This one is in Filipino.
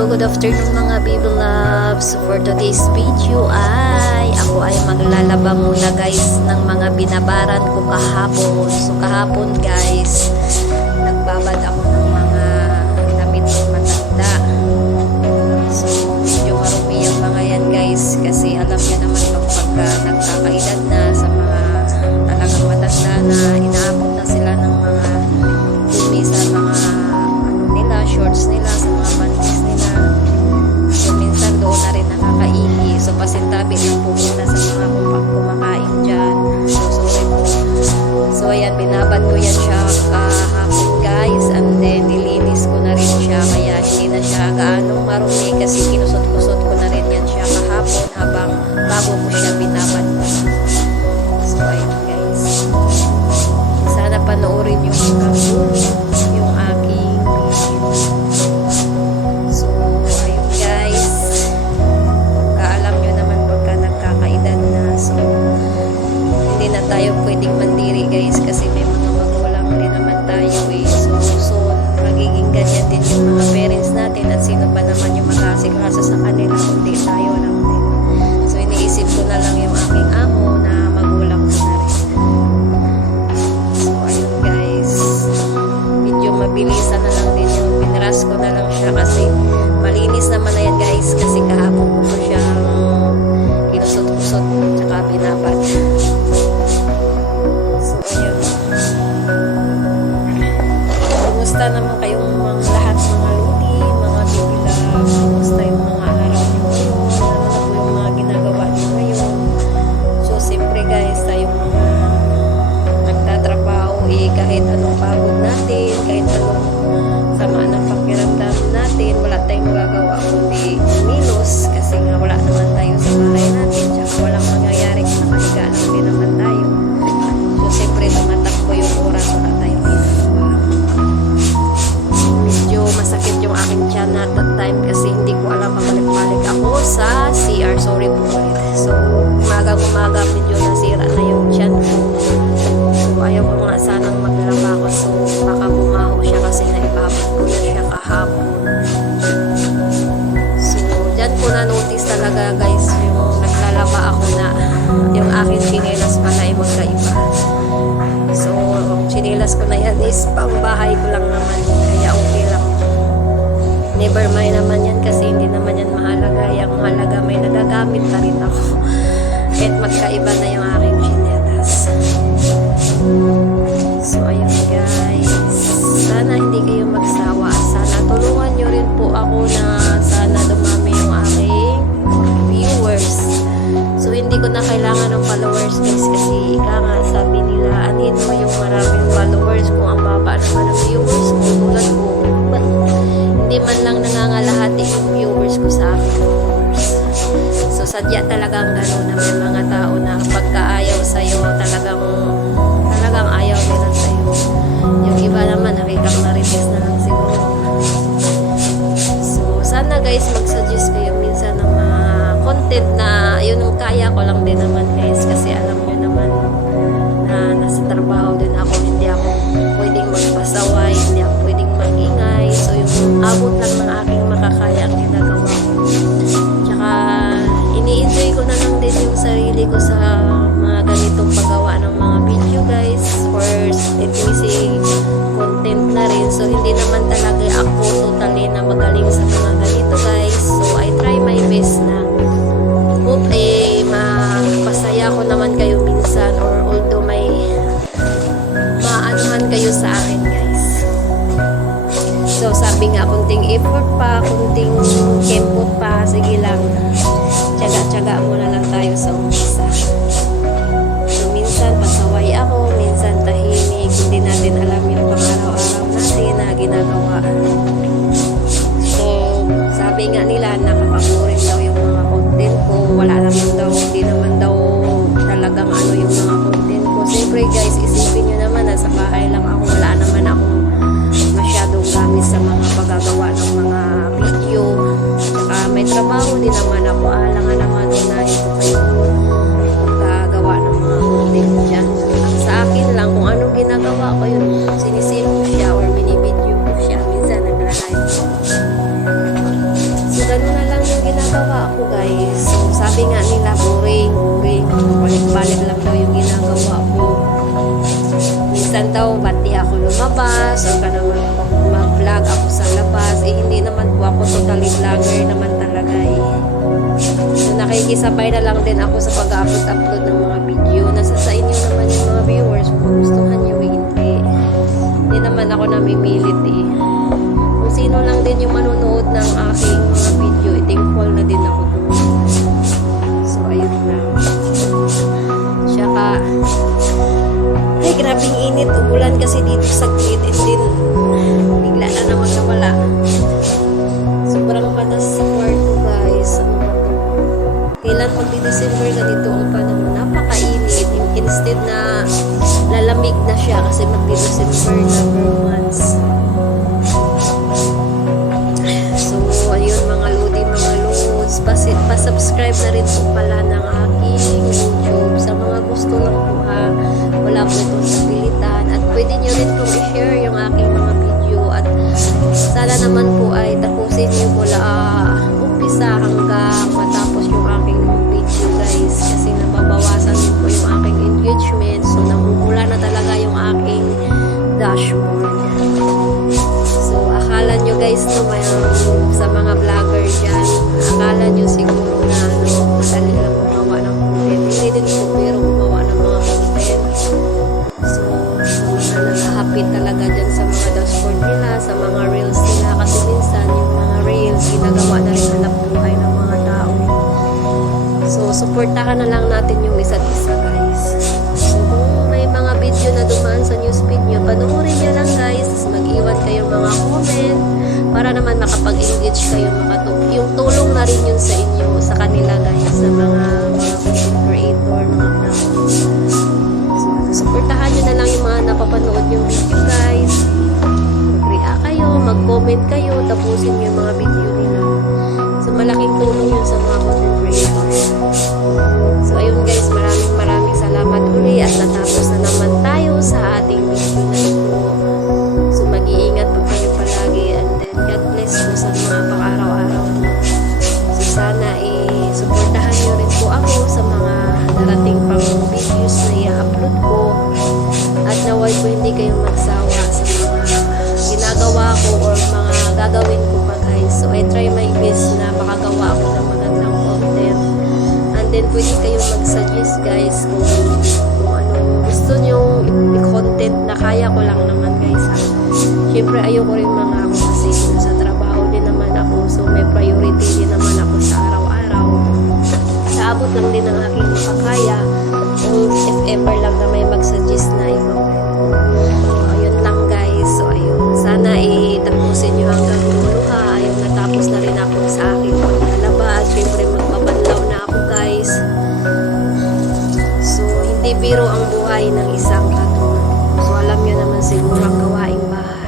So, good afternoon mga baby loves. For today's video ako ay maglalaba muna guys ng mga binabaran ko kahapon. So, kahapon guys, nagbabad ako ng mga damit ng matanda. So, medyo marumi yung mga yan guys kasi alam niya naman pagka nagkakaedad na sa mga talagang matanda na inaabot na sila ng mga dumi sa mga shorts nila, sa mga panties nila. So, minsan doon na rin nakakaihi. So, pasintabi lang po muna sa mga kumakain dyan. So, sorry po. So, ayan, binabad ko yan siya kahapon guys. And then, nilinis ko na rin siya. Kaya, hindi na siya gaanong marumi kasi kinusot-kusot ko na rin yan siya kahapon habang bago ko siya binabad ko. So, ayan guys. Sana panoorin yung hanggang yung aking so, ayun guys, pagka-alam nyo naman pagka nagkakaedad na, so hindi na tayo pwedeng mandiri guys kasi may mga magulang din naman tayo so magiging ganyan din yung mga parents natin at sino pa naman yung mag-aasikaso sa kanila kundi tayo lang din. So iniisip ko na lang yung aking amo na magulang ko na rin. So ayun guys, medyo mabilisan na lang din yung pinaras ko na lang siya kasi malinis naman na yan guys kasi kahapon ko siya kinusot-kusot tsaka binabad. So ayun, kumusta naman kayong mga lahat mga ludi, mga bibila, kumusta yung mga araw nyo ngayon, ano na po yung mga ginagawa nyo ngayon. So siyempre guys, tayong mga nagtatrabaho kahit anong pagod natin, kahit anong sama ng pakiramdam natin, wala tayong magagawa kundi minus kasi nga wala naman tayo sa bahay natin tsaka walang mangyayari kung nakahiga lang din naman tayo. So siyempre tumatakbo yung oras wala tayong ginagawa. Medyo masakit yung aking tiyan at that time kasi hindi ko alam pabalik-balik ako sa CR. Sorry po ulit. So umaga medyo nasira na yung tiyan ko. So ayaw ko nga sanang maglaba ko so baka bumaho siya kasi naibabad ko na siya kahapon. So dyan ko na-notice talaga guys yung naglalaba ako na yung aking chinelas pala ay magkaiba. So chinelas ko na yan is pang bahay ko lang naman kaya okay lang. Never mind naman yan kasi hindi naman yan mahalaga. Yung mahalaga may nagagamit na rin ako. Kahit magkaiba na yung aking chinelas. So ayun guys, sana hindi kayo magsawa, sana tulungan nyo rin po ako na sana dumami yung aking viewers. So hindi ko na kailangan ng followers guys kasi ika nga sabi nila anin mo yung maraming followers kung ang baba naman ng viewers ko tulad ko, hindi man lang nangangalahati yung viewers ko sa aking followers. So sadya talagang gano'n na may mga tao na pagkaayaw sa'yo talagang ayaw nila sa'yo. Yung iba naman nakikang na-release na lang siguro. So sana guys mag-suggest kayo minsan ng mga content na yun ang kaya ko lang din naman guys kasi alam nyo naman na nasa trabaho din ako, hindi ako pwedeng magpasaway, hindi ako pwedeng magingay. So yung abot lang ng aking makakaya ang ginagawa ko. Tsaka ini-enjoy ko na lang din yung sarili ko sa mga ganitong paggawa ng mga video guys for intimacy content na rin. So hindi naman talaga ako totally na magaling sa mga ganito guys. So I try my best na hope mapasaya ko naman kayo minsan or although may maanuhan kayo sa akin guys. So sabi nga kunting effort pa, kunting kempot pa, sige lang tiyaga-tiyaga muna lang tayo sa umpisa. So minsan pasaway ako, minsan tahimik, hindi natin alam yung pang-araw-araw natin na ginagawa. So sabi nga nila nakakapurin daw yung mga content ko, wala naman daw, hindi naman daw talagang ano yung mga content ko. Siyempre guys, isipin nyo naman na sa bahay lang ako, wala naman akong masyadong gamit sa mga paggagawa ng mga video. Saka may trabaho din naman ako, alangan naman na ito kayo pagkagawa ng mga content dyan. Sa akin lang, kung anong ginagawa ko yun, sinisave ko siya or binibideo ko siya. Minsan ano na lang yung ginagawa ko guys. So, sabi nga nila, boring. Balik-balik lang daw yung ginagawa ko. Minsan daw, ba't di ako lumabas? O ka naman mag-vlog ako sa labas. Eh, hindi naman po ako totally vlogger naman talaga eh. So, nakikisabay na lang din ako sa pag-upload ng mga video. Nasa sa inyo naman yung mga viewers kung magustuhan nyo eh, hindi. Hindi naman ako namimilit eh. Kung sino lang din yung manonood ng aking mga video, thankful na din ako doon. So, ayun lang. Tsaka, ay, grabing init. Umulan kasi dito sa grid. And then, bigla na naman nawala. Sobrang panas sa kwarto, guys. Ano ba to? Kailan magdi-December ganito ang panahon? Napakainit. Instead na lalamig na siya kasi magdi-December na per months. So, ayun mga lodi, mga loads. Pa-subscribe na rin po pala ng aking YouTube. Sa mga gusto lang po ha. Wala po itong sa pilitan. At pwede nyo rin pong i-share yung aking mga video. At sana naman po ay tapusin nyo mula umpisa hanggang matapos yung aking video guys. Kasi nababawasan din po yung aking engagement. So, namumula na talaga yung aking dashboard. So, akala nyo guys no, sa mga vlogger dyan, akala nyo siguro na madali lang gumawa ng content. Hindi din po pero gumawa ng mga content. So, sa mga nakahapit talaga dyan sa mga dashboard nila, sa mga reels nila. Kasi minsan yung mga reels, ginagawa na rin hanap buhay ng mga tao. So, supportahan na lang natin yung isa't isa guys. So, kung may mga video na dumaan sa newsfeed nyo, panoorin nyo lang guys. Tapos mag-iwan kayo mga comment para naman makapag-engage kayo. Yung tulong na rin yun sa inyo, sa kanila guys, sa mga content creator, mga vlogger. So, supportahan nyo na lang yung mga napapanood yung video guys. Mag-react kayo, mag-comment kayo, tapusin nyo yung mga video nila. So, malaking tulong yun sa mga content creators. So, ayun guys, maraming salamat uli at natapos na naman tayo sa ating video na ito. So, mag-iingat po kayo palagi and then God bless po sa mga pang-araw-araw. So, sana supportahan nyo rin po ako sa mga darating pang videos na i-upload ko at naway po hindi kayo magsawa sa mga ginagawa ko or mga gagawin ko pa guys. So, I try my best na makagawa ako ng magandang content. And then, pwede kayong mag-suggest guys kung anong gusto nyo i-content na kaya ko lang naman guys. Siyempre, ayoko rin mga ako kasi sa trabaho din naman ako. So, may priority din naman ako sa araw-araw. Sa abot lang din ng aking makakaya. Kung if ever lang na may mag-suggest na i-content. So, ayun lang guys. So, ayun. Sana tapusin nyo hanggang dulo ha. Ayun, natapos na rin ako sa aking paglalaba. At syempre, magpabanlaw na ako guys. So, hindi biro ang buhay ng isang katulad. So, alam nyo naman siguro ang gawaing bahay.